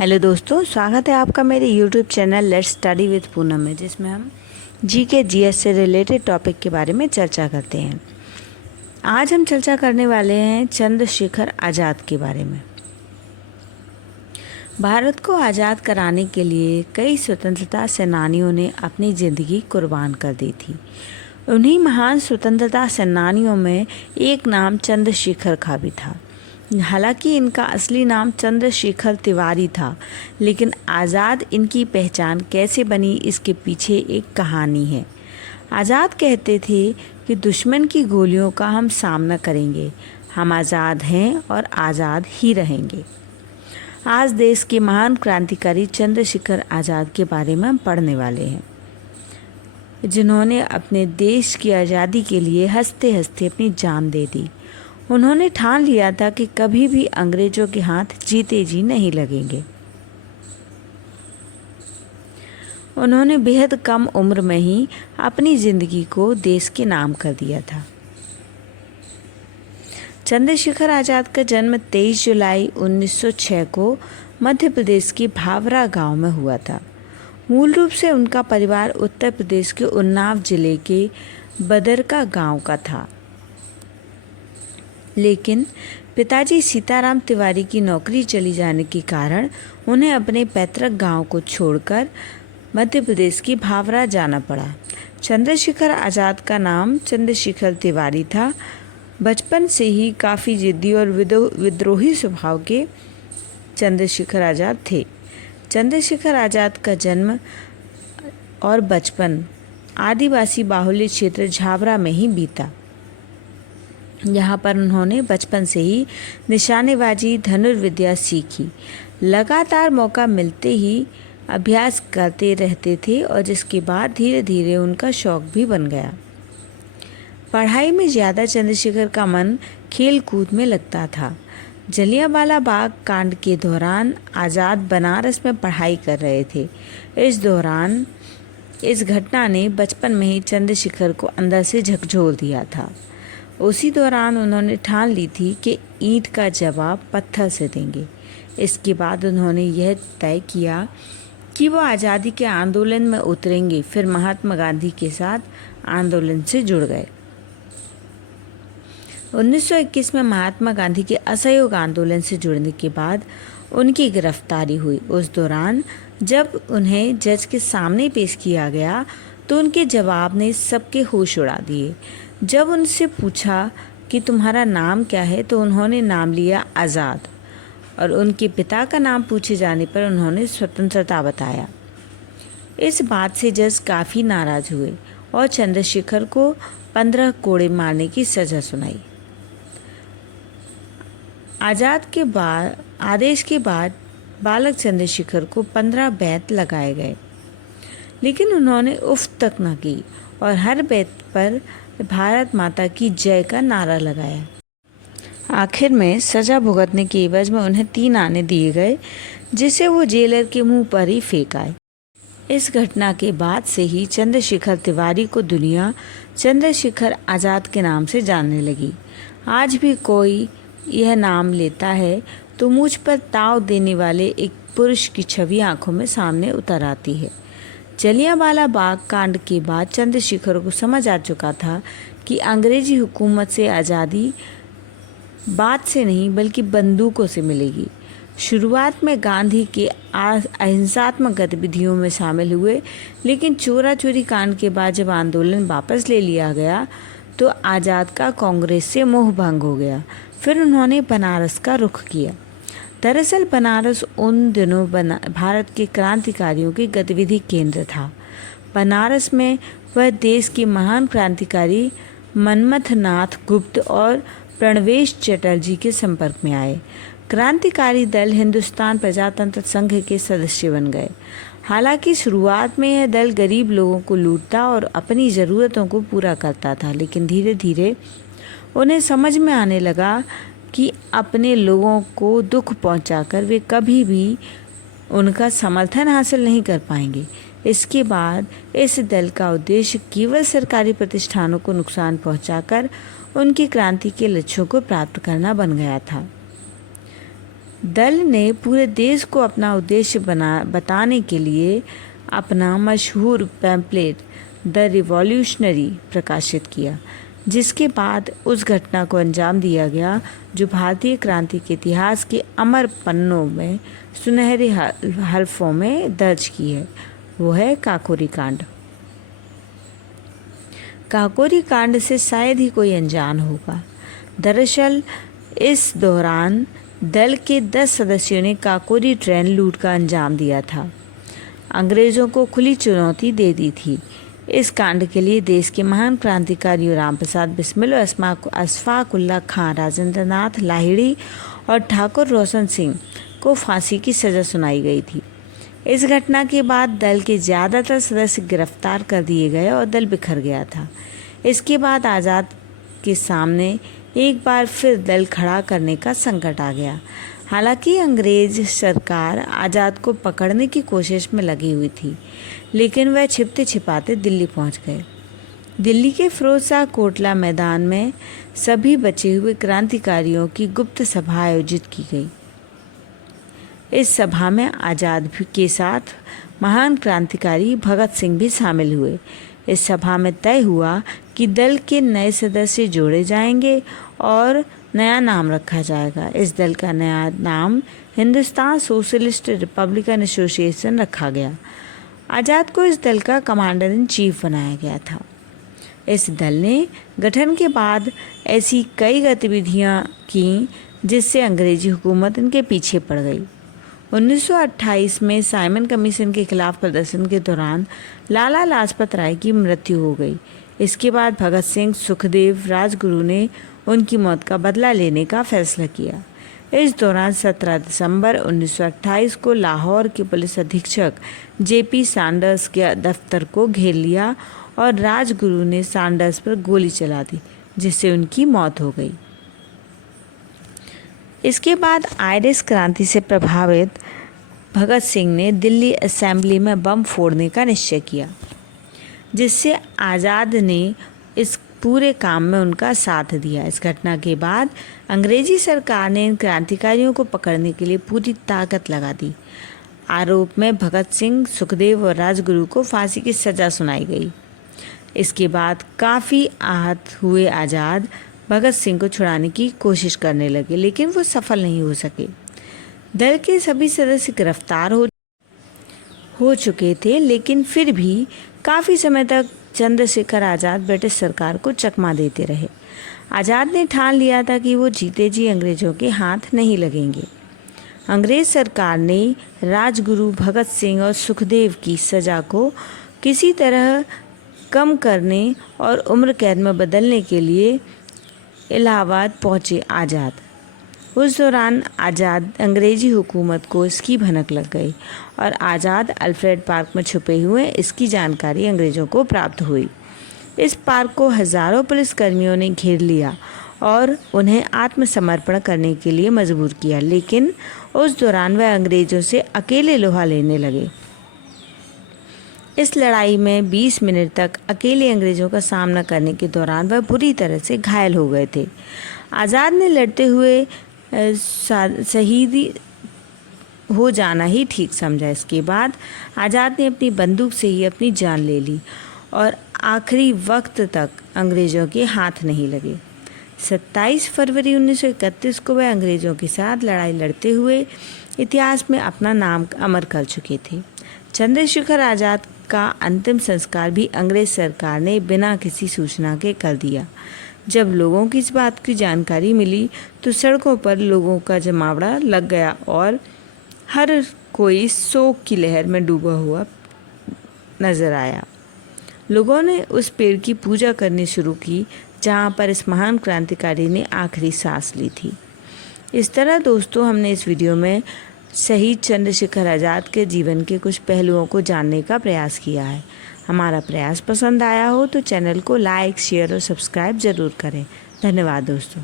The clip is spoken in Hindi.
हेलो दोस्तों, स्वागत है आपका मेरे YouTube channel let's study with Poonam में, जिसमें हम जीके जीएस से रिलेटेड टॉपिक के बारे में चर्चा करते हैं। आज हम चर्चा करने वाले हैं चंद्रशेखर आज़ाद के बारे में। भारत को आज़ाद कराने के लिए कई स्वतंत्रता सेनानियों ने अपनी ज़िंदगी कुर्बान कर दी थी। उन्हीं महान स्वतंत्रता सेनानियों में एक नाम चंद्रशेखर का भी था। हालांकि इनका असली नाम चंद्रशेखर तिवारी था, लेकिन आज़ाद इनकी पहचान कैसे बनी, इसके पीछे एक कहानी है। आज़ाद कहते थे कि दुश्मन की गोलियों का हम सामना करेंगे, हम आज़ाद हैं और आज़ाद ही रहेंगे। आज देश के महान क्रांतिकारी चंद्रशेखर आज़ाद के बारे में हम पढ़ने वाले हैं, जिन्होंने अपने देश की आज़ादी के लिए हंसते हंसते अपनी जान दे दी। उन्होंने ठान लिया था कि कभी भी अंग्रेजों के हाथ जीते जी नहीं लगेंगे। उन्होंने बेहद कम उम्र में ही अपनी ज़िंदगी को देश के नाम कर दिया था। चंद्रशेखर आज़ाद का जन्म 23 जुलाई 1906 को मध्य प्रदेश के भावरा गांव में हुआ था। मूल रूप से उनका परिवार उत्तर प्रदेश के उन्नाव जिले के बदरका गांव का था, लेकिन पिताजी सीताराम तिवारी की नौकरी चली जाने के कारण उन्हें अपने पैतृक गांव को छोड़कर मध्य प्रदेश की भावरा जाना पड़ा। चंद्रशेखर आज़ाद का नाम चंद्रशेखर तिवारी था। बचपन से ही काफ़ी जिद्दी और विद्रोही स्वभाव के चंद्रशेखर आज़ाद थे। चंद्रशेखर आज़ाद का जन्म और बचपन आदिवासी बाहुल्य क्षेत्र झाबरा में ही बीता। यहाँ पर उन्होंने बचपन से ही निशानेबाजी, धनुर्विद्या सीखी। लगातार मौका मिलते ही अभ्यास करते रहते थे और जिसके बाद धीरे धीरे उनका शौक भी बन गया। पढ़ाई में ज़्यादा चंद्रशेखर का मन खेल कूद में लगता था। जलियांवाला बाग कांड के दौरान आज़ाद बनारस में पढ़ाई कर रहे थे। इस घटना ने बचपन में ही चंद्रशेखर को अंदर से झकझोर दिया था। उसी दौरान उन्होंने ठान ली थी कि ईंट का जवाब पत्थर से देंगे। इसके बाद उन्होंने यह तय किया कि वो आज़ादी के आंदोलन में उतरेंगे। फिर महात्मा गांधी के साथ आंदोलन से जुड़ गए। 1921 में महात्मा गांधी के असहयोग आंदोलन से जुड़ने के बाद उनकी गिरफ्तारी हुई। उस दौरान जब उन्हें जज के सामने पेश किया गया तो उनके जवाब ने सबके होश उड़ा दिए। जब उनसे पूछा कि तुम्हारा नाम क्या है तो उन्होंने नाम लिया आज़ाद, और उनके पिता का नाम पूछे जाने पर उन्होंने स्वतंत्रता बताया। इस बात से जज काफ़ी नाराज़ हुए और चंद्रशेखर को 15 कोड़े मारने की सज़ा सुनाई। आज़ाद के आदेश के बाद बालक चंद्रशेखर को 15 बेंत लगाए गए, लेकिन उन्होंने उफ तक न की और हर बेंत पर भारत माता की जय का नारा लगाया। आखिर में सज़ा भुगतने के एवज में उन्हें 3 आने दिए गए, जिसे वो जेलर के मुंह पर ही फेंक आए। इस घटना के बाद से ही चंद्रशेखर तिवारी को दुनिया चंद्रशेखर आज़ाद के नाम से जानने लगी। आज भी कोई यह नाम लेता है तो मुझ पर ताव देने वाले एक पुरुष की छवि आंखों में सामने उतर आती है। जलियांवाला बाग कांड के बाद चंद्रशेखर को समझ आ चुका था कि अंग्रेजी हुकूमत से आज़ादी बात से नहीं बल्कि बंदूकों से मिलेगी। शुरुआत में गांधी के अहिंसात्मक गतिविधियों में शामिल हुए, लेकिन चोरा चोरी कांड के बाद जब आंदोलन वापस ले लिया गया तो आज़ाद का कांग्रेस से मोह भंग हो गया। फिर उन्होंने बनारस का रुख किया। दरअसल बनारस उन दिनों भारत के क्रांतिकारियों के गतिविधि केंद्र था। बनारस में वह देश के महान क्रांतिकारी मनमथनाथ गुप्त और प्रणवेश चटर्जी के संपर्क में आए। क्रांतिकारी दल हिंदुस्तान प्रजातंत्र संघ के सदस्य बन गए। हालांकि शुरुआत में यह दल गरीब लोगों को लूटता और अपनी ज़रूरतों को पूरा करता था, लेकिन धीरे धीरे उन्हें समझ में आने लगा कि अपने लोगों को दुख पहुंचाकर वे कभी भी उनका समर्थन हासिल नहीं कर पाएंगे। इसके बाद इस दल का उद्देश्य केवल सरकारी प्रतिष्ठानों को नुकसान पहुंचाकर उनकी क्रांति के लक्ष्यों को प्राप्त करना बन गया था। दल ने पूरे देश को अपना उद्देश्य बताने के लिए अपना मशहूर पैम्पलेट द रिवॉल्यूशनरी प्रकाशित किया, जिसके बाद उस घटना को अंजाम दिया गया जो भारतीय क्रांति के इतिहास के अमर पन्नों में सुनहरे हरफों में दर्ज की है। वो है काकोरी कांड। काकोरी कांड से शायद ही कोई अनजान होगा। दरअसल इस दौरान दल के 10 सदस्यों ने काकोरी ट्रेन लूट का अंजाम दिया था, अंग्रेज़ों को खुली चुनौती दे दी थी। इस कांड के लिए देश के महान क्रांतिकारियों राम प्रसाद बिस्मिल और अशफाक उल्लाह खां, राजेंद्र नाथ लाहिड़ी और ठाकुर रोशन सिंह को फांसी की सज़ा सुनाई गई थी। इस घटना के बाद दल के ज़्यादातर सदस्य गिरफ्तार कर दिए गए और दल बिखर गया था। इसके बाद आज़ाद के सामने एक बार फिर दल खड़ा करने का संकट आ गया। हालांकि अंग्रेज सरकार आज़ाद को पकड़ने की कोशिश में लगी हुई थी, लेकिन वह छिपते छिपाते दिल्ली पहुंच गए। दिल्ली के फिरोजशाह कोटला मैदान में सभी बचे हुए क्रांतिकारियों की गुप्त सभा आयोजित की गई। इस सभा में आज़ाद के साथ महान क्रांतिकारी भगत सिंह भी शामिल हुए। इस सभा में तय हुआ कि दल के नए सदस्य जोड़े जाएंगे और नया नाम रखा जाएगा। इस दल का नया नाम हिंदुस्तान सोशलिस्ट रिपब्लिकन एसोसिएशन रखा गया। आज़ाद को इस दल का कमांडर इन चीफ बनाया गया था। इस दल ने गठन के बाद ऐसी कई गतिविधियां की जिससे अंग्रेजी हुकूमत इनके पीछे पड़ गई। 1928 में साइमन कमीशन के खिलाफ प्रदर्शन के दौरान लाला लाजपत राय की मृत्यु हो गई। इसके बाद भगत सिंह, सुखदेव, राजगुरु ने उनकी मौत का बदला लेने का फैसला किया। इस दौरान 17 दिसंबर 1928 को लाहौर के पुलिस अधीक्षक जेपी सैंडर्स के दफ्तर को घेर लिया और राजगुरु ने सैंडर्स पर गोली चला दी, जिससे उनकी मौत हो गई। इसके बाद आयरिश क्रांति से प्रभावित भगत सिंह ने दिल्ली असेंबली में बम फोड़ने का निश्चय किया, जिससे आज़ाद ने इस पूरे काम में उनका साथ दिया। इस घटना के बाद अंग्रेजी सरकार ने इन क्रांतिकारियों को पकड़ने के लिए पूरी ताकत लगा दी। आरोप में भगत सिंह, सुखदेव और राजगुरु को फांसी की सज़ा सुनाई गई। इसके बाद काफ़ी आहत हुए आज़ाद भगत सिंह को छुड़ाने की कोशिश करने लगे, लेकिन वो सफल नहीं हो सके। दल के सभी सदस्य गिरफ्तार हो चुके थे, लेकिन फिर भी काफ़ी समय तक चंद्रशेखर आज़ाद ब्रिटिश सरकार को चकमा देते रहे। आज़ाद ने ठान लिया था कि वो जीते जी अंग्रेज़ों के हाथ नहीं लगेंगे। अंग्रेज़ सरकार ने राजगुरु, भगत सिंह और सुखदेव की सज़ा को किसी तरह कम करने और उम्र कैद में बदलने के लिए इलाहाबाद पहुँचे आज़ाद। उस दौरान आज़ाद अंग्रेजी हुकूमत को इसकी भनक लग गई और आज़ाद अल्फ्रेड पार्क में छुपे हुए इसकी जानकारी अंग्रेज़ों को प्राप्त हुई। इस पार्क को हज़ारों पुलिसकर्मियों ने घेर लिया और उन्हें आत्मसमर्पण करने के लिए मजबूर किया, लेकिन उस दौरान वह अंग्रेज़ों से अकेले लोहा लेने लगे। इस लड़ाई में 20 मिनट तक अकेले अंग्रेज़ों का सामना करने के दौरान वह बुरी तरह से घायल हो गए थे। आज़ाद ने लड़ते हुए शहीद हो जाना ही ठीक समझा। इसके बाद आज़ाद ने अपनी बंदूक से ही अपनी जान ले ली और आखिरी वक्त तक अंग्रेज़ों के हाथ नहीं लगे। 27 फरवरी 1931 को वह अंग्रेज़ों के साथ लड़ाई लड़ते हुए इतिहास में अपना नाम अमर कर चुके थे। चंद्रशेखर आज़ाद का अंतिम संस्कार भी अंग्रेज सरकार ने बिना किसी सूचना के कर दिया। जब लोगों की इस बात की जानकारी मिली तो सड़कों पर लोगों का जमावड़ा लग गया और हर कोई शोक की लहर में डूबा हुआ नजर आया। लोगों ने उस पेड़ की पूजा करनी शुरू की जहाँ पर इस महान क्रांतिकारी ने आखिरी सांस ली थी। इस तरह दोस्तों, हमने इस वीडियो में शहीद चंद्रशेखर आज़ाद के जीवन के कुछ पहलुओं को जानने का प्रयास किया है। हमारा प्रयास पसंद आया हो तो चैनल को लाइक, शेयर और सब्सक्राइब ज़रूर करें। धन्यवाद दोस्तों।